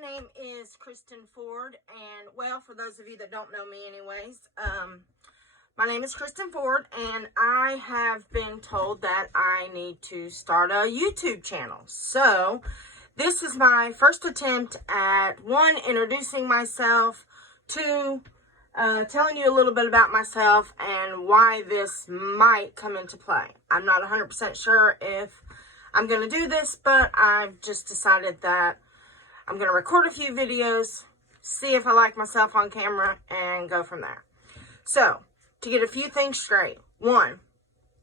my name is Kristen Ford, and well, for those of you that don't know me anyways, my name is Kristen Ford, and I have been told that I need to start a YouTube channel. So, this is my first attempt at, one, introducing myself, two, telling you a little bit about myself and why this might come into play. I'm not 100% sure if I'm going to do this, but I've just decided that I'm going to record a few videos, see if I like myself on camera, and go from there. So, to get a few things straight. One,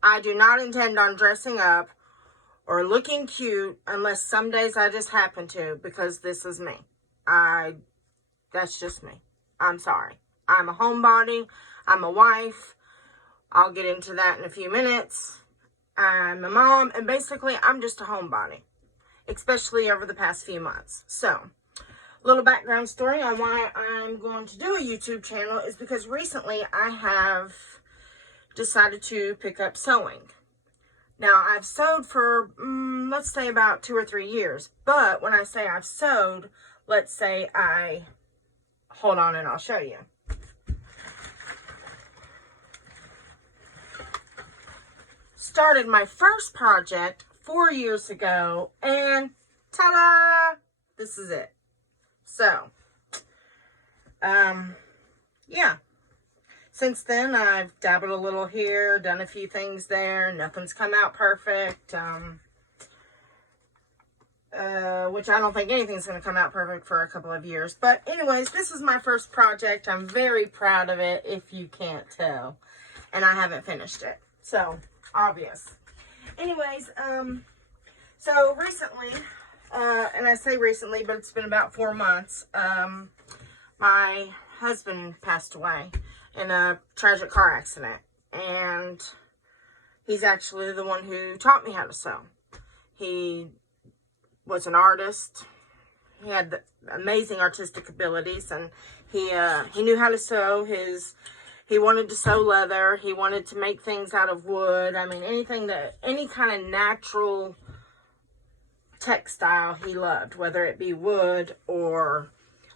I do not intend on dressing up or looking cute unless some days I just happen to, because this is me. That's just me. I'm sorry. I'm a homebody. I'm a wife. I'll get into that in a few minutes. I'm a mom, and basically, I'm just a homebody, especially over the past few months. So, a little background story on why I'm going to do a YouTube channel is because recently I have decided to pick up sewing. Now, I've sewed for, let's say about 2 or 3 years, but when I say I've sewed, let's say hold on and I'll show you. Started my first project 4 years ago, and ta-da! This is it. So, yeah. Since then, I've dabbled a little here, done a few things there. Nothing's come out perfect, which I don't think anything's going to come out perfect for a couple of years. But anyways, this is my first project. I'm very proud of it, if you can't tell. And I haven't finished it. So, obvious. Anyways, so recently, and I say recently, but it's been about 4 months, my husband passed away in a tragic car accident, and he's actually the one who taught me how to sew. He was an artist. He had amazing artistic abilities, and he knew how to sew. He wanted to sew leather. He wanted to make things out of wood. I mean, any kind of natural textile he loved, whether it be wood or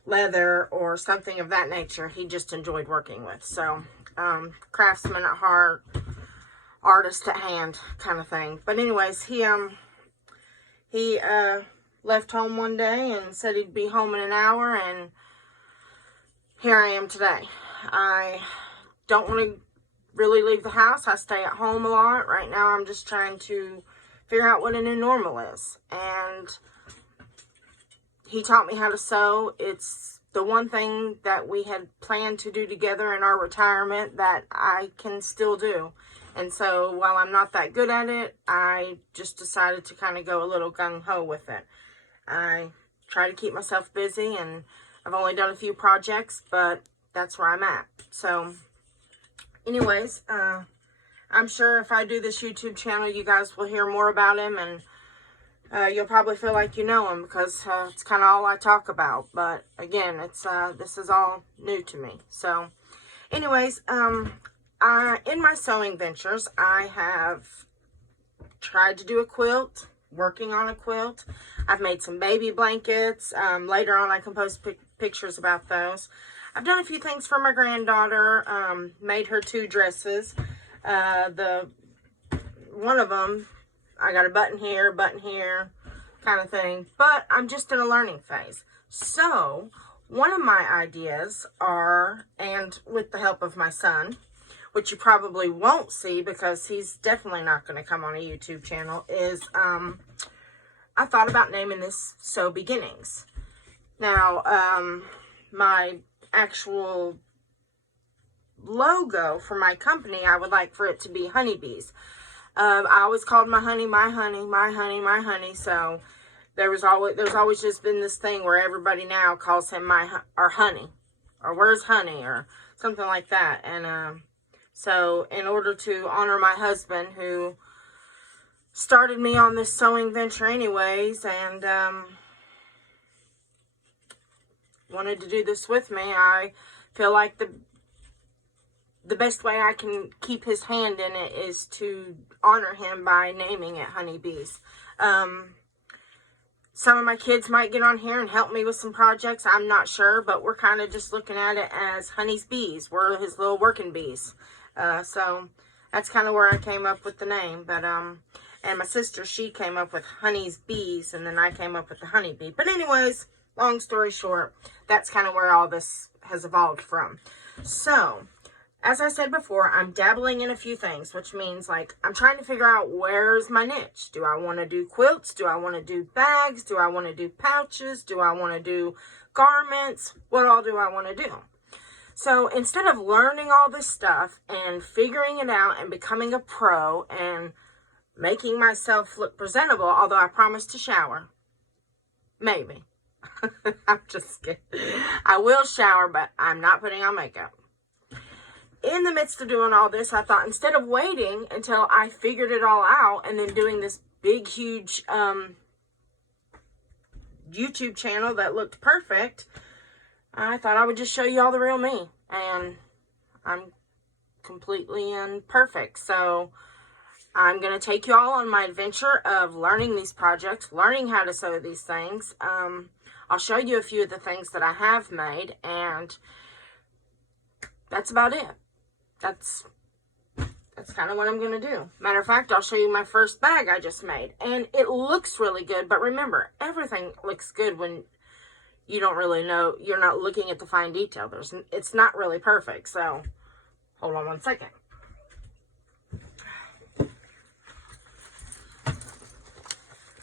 leather or something of that nature. He just enjoyed working with. So, craftsman at heart, artist at hand kind of thing. But anyways, he left home one day and said he'd be home in an hour, and here I am today. I don't want to really leave the house. I stay at home a lot. Right now, I'm just trying to figure out what a new normal is. And he taught me how to sew. It's the one thing that we had planned to do together in our retirement that I can still do. And so, while I'm not that good at it, I just decided to kind of go a little gung-ho with it. I try to keep myself busy, and I've only done a few projects, but that's where I'm at. So, anyways, I'm sure if I do this YouTube channel, you guys will hear more about him, and you'll probably feel like you know him, because it's kind of all I talk about. But again, this is all new to me. So, anyways, in my sewing ventures, I have tried to do a quilt, working on a quilt. I've made some baby blankets. Later on, I can post pictures about those. I've done a few things for my granddaughter, made her 2 dresses. One of them, I got a button here, kind of thing. But I'm just in a learning phase. So, one of my ideas are, and with the help of my son, which you probably won't see because he's definitely not going to come on a YouTube channel, is I thought about naming this Sew Beginnings. Now, my actual logo for my company, I would like for it to be honeybees. I always called my honey, my honey, my honey, my honey. So there's always just been this thing where everybody now calls him or honey, or where's honey, or something like that. And so in order to honor my husband, who started me on this sewing venture anyways, and wanted to do this with me, I feel like the best way I can keep his hand in it is to honor him by naming it Honeybees. Some of my kids might get on here and help me with some projects. I'm not sure, but we're kind of just looking at it as Honey's Bees. We're his little working bees. So that's kind of where I came up with the name. But, and my sister, she came up with Honey's Bees, and then I came up with the Honey Bee. But anyways, long story short, that's kind of where all this has evolved from. So, as I said before, I'm dabbling in a few things, which means, like, I'm trying to figure out where's my niche. Do I want to do quilts? Do I want to do bags? Do I want to do pouches? Do I want to do garments? What all do I want to do? So, instead of learning all this stuff and figuring it out and becoming a pro and making myself look presentable, although I promise to shower, maybe. I'm just kidding. I will shower, but I'm not putting on makeup. In the midst of doing all this, I thought instead of waiting until I figured it all out and then doing this big, huge YouTube channel that looked perfect, I thought I would just show you all the real me. And I'm completely imperfect. So I'm going to take you all on my adventure of learning these projects, learning how to sew these things. I'll show you a few of the things that I have made, and that's about it. That's kind of what I'm going to do. Matter of fact, I'll show you my first bag I just made. And it looks really good, but remember, everything looks good when you don't really know, you're not looking at the fine detail. It's not really perfect, so hold on one second.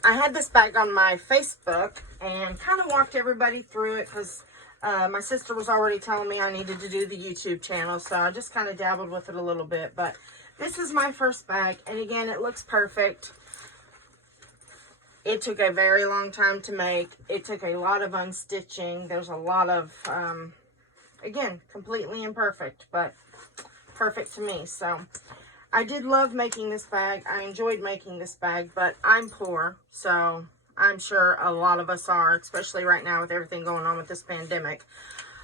I had this bag on my Facebook and kind of walked everybody through it because my sister was already telling me I needed to do the YouTube channel, so I just kind of dabbled with it a little bit. But this is my first bag, and again, it looks perfect. It took a very long time to make. It took a lot of unstitching. There's a lot of, again, completely imperfect, but perfect to me. So I did love making this bag. I enjoyed making this bag, but I'm poor, so I'm sure a lot of us are, especially right now with everything going on with this pandemic.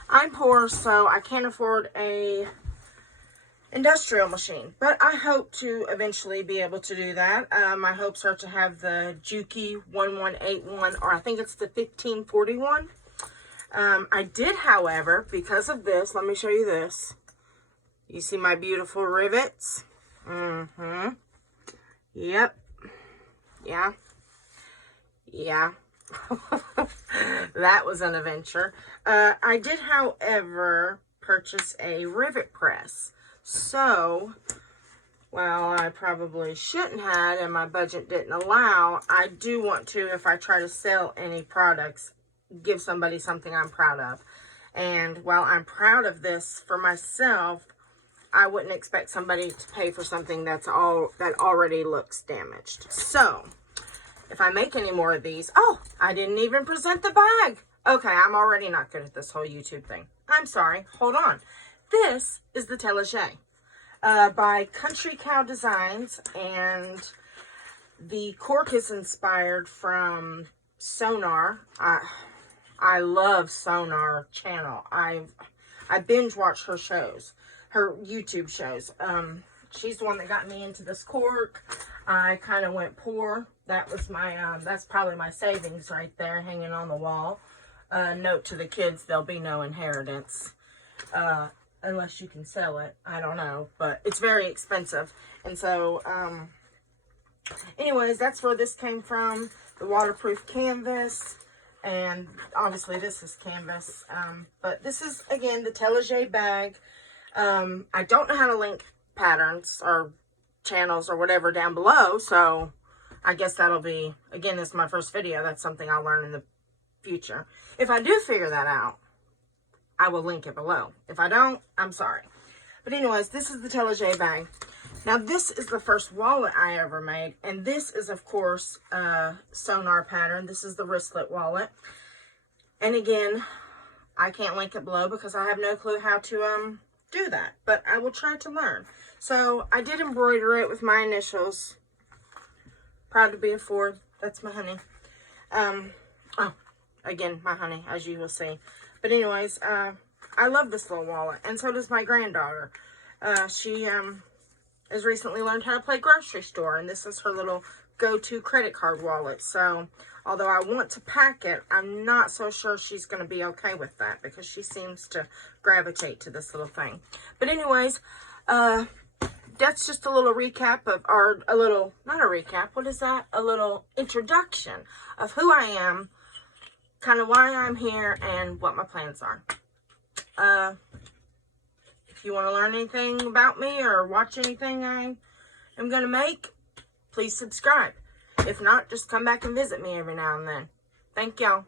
I'm poor, so I can't afford a industrial machine, but I hope to eventually be able to do that. My hopes are to have the Juki 1181, or I think it's the 1541. I did, however, because of this, let me show you this. You see my beautiful rivets? Yep. Yeah. That was an adventure. I did, however, purchase a rivet press. So, while I probably shouldn't have and my budget didn't allow, I do want to, if I try to sell any products, give somebody something I'm proud of. And while I'm proud of this for myself, I wouldn't expect somebody to pay for something that already looks damaged. So, if I make any more of these, oh, I didn't even present the bag. Okay, I'm already not good at this whole YouTube thing. I'm sorry. Hold on. This is the Telege by Country Cow Designs, and the cork is inspired from Sonar. I love Sonar channel. I binge watch her shows, her YouTube shows. She's the one that got me into this cork. I kind of went poor. That was my, that's probably my savings right there hanging on the wall. Note to the kids, there'll be no inheritance. Unless you can sell it. I don't know. But it's very expensive. And so, anyways, that's where this came from. The waterproof canvas. And obviously this is canvas. But this is, again, the Telege bag. I don't know how to link patterns or channels or whatever down below. So, I guess that'll be, again, this is my first video. That's something I'll learn in the future. If I do figure that out, I will link it below. If I don't, I'm sorry. But anyways, this is the Telege bag. Now, this is the first wallet I ever made. And this is, of course, a Sonar pattern. This is the wristlet wallet. And again, I can't link it below because I have no clue how to do that. But I will try to learn. So, I did embroider it with my initials. Proud to be a Ford. That's my honey. Oh, again, my honey, as you will see. But anyways, I love this little wallet, and so does my granddaughter. She has recently learned how to play grocery store, and this is her little go-to credit card wallet. So, although I want to pack it, I'm not so sure she's going to be okay with that because she seems to gravitate to this little thing. But anyways, that's just a little recap of, or a little, not a recap, what is that? A little introduction of who I am, kind of why I'm here, and what my plans are. If you want to learn anything about me or watch anything I am going to make, please subscribe. If not, just come back and visit me every now and then. Thank y'all.